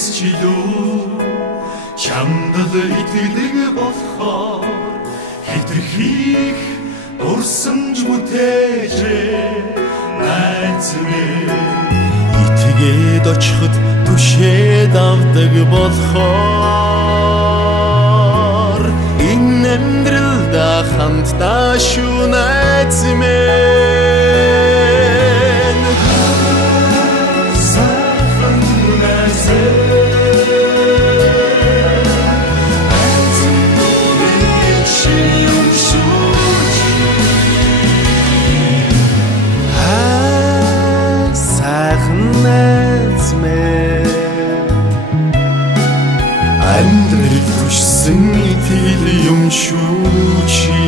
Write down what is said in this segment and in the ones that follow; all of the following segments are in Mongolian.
Эзнээс чилүү чамдал итгэлэг болохоор хитрхийх дурсамж бүтээжээ найз минь итгээд очиход түшээд авдаг болохоор энэ амьдралда хамтдаа шүү найз минь амьдрал түшсэн итгэл юм шүү чи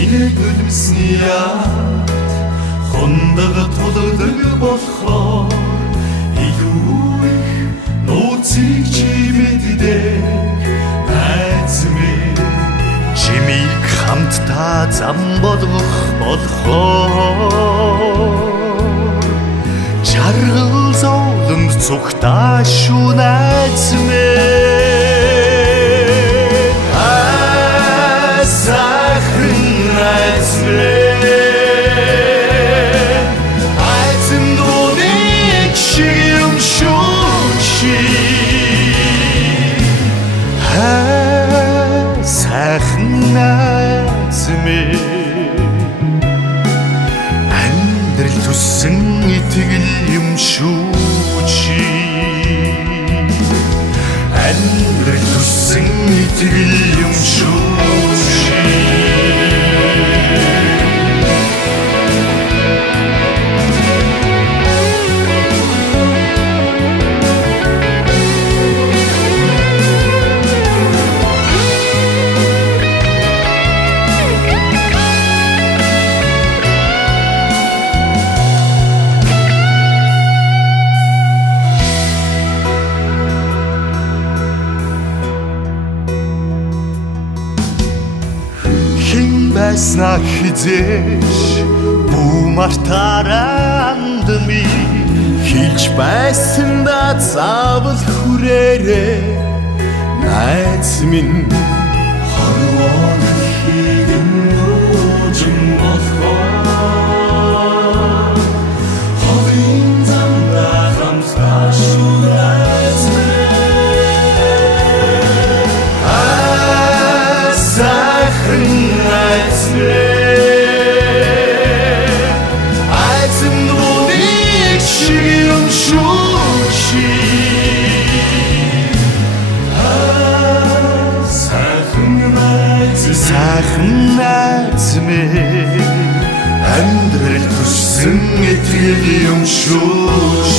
Инээд нулимсны яд хундаг тулдаг болохоор илүү их нууцыг чи мэддэг найз минь чимийг хамтдаа зам болгох болохоор Жаргал зовлонд цугтаа шүү найз минь сайхан найз минь айцэн дууник шиг юм шүү чи сайхан найз минь амьдрал төссөн итгэл юм шүү чи амьдрал төссөн итгэл юм шүү чи Байснаа хизээш бүү мартаараа андми хэлж байсандаа заавал хүрээрээ найз минь хорвоо хийгэн нүүжин болохоор ховын замдаа хамтдаа шүү найз минь сайхан найз айцэн дууник шиг юм шүү чи сайхан найз минь амьдрал төссөн итгэл юм шүү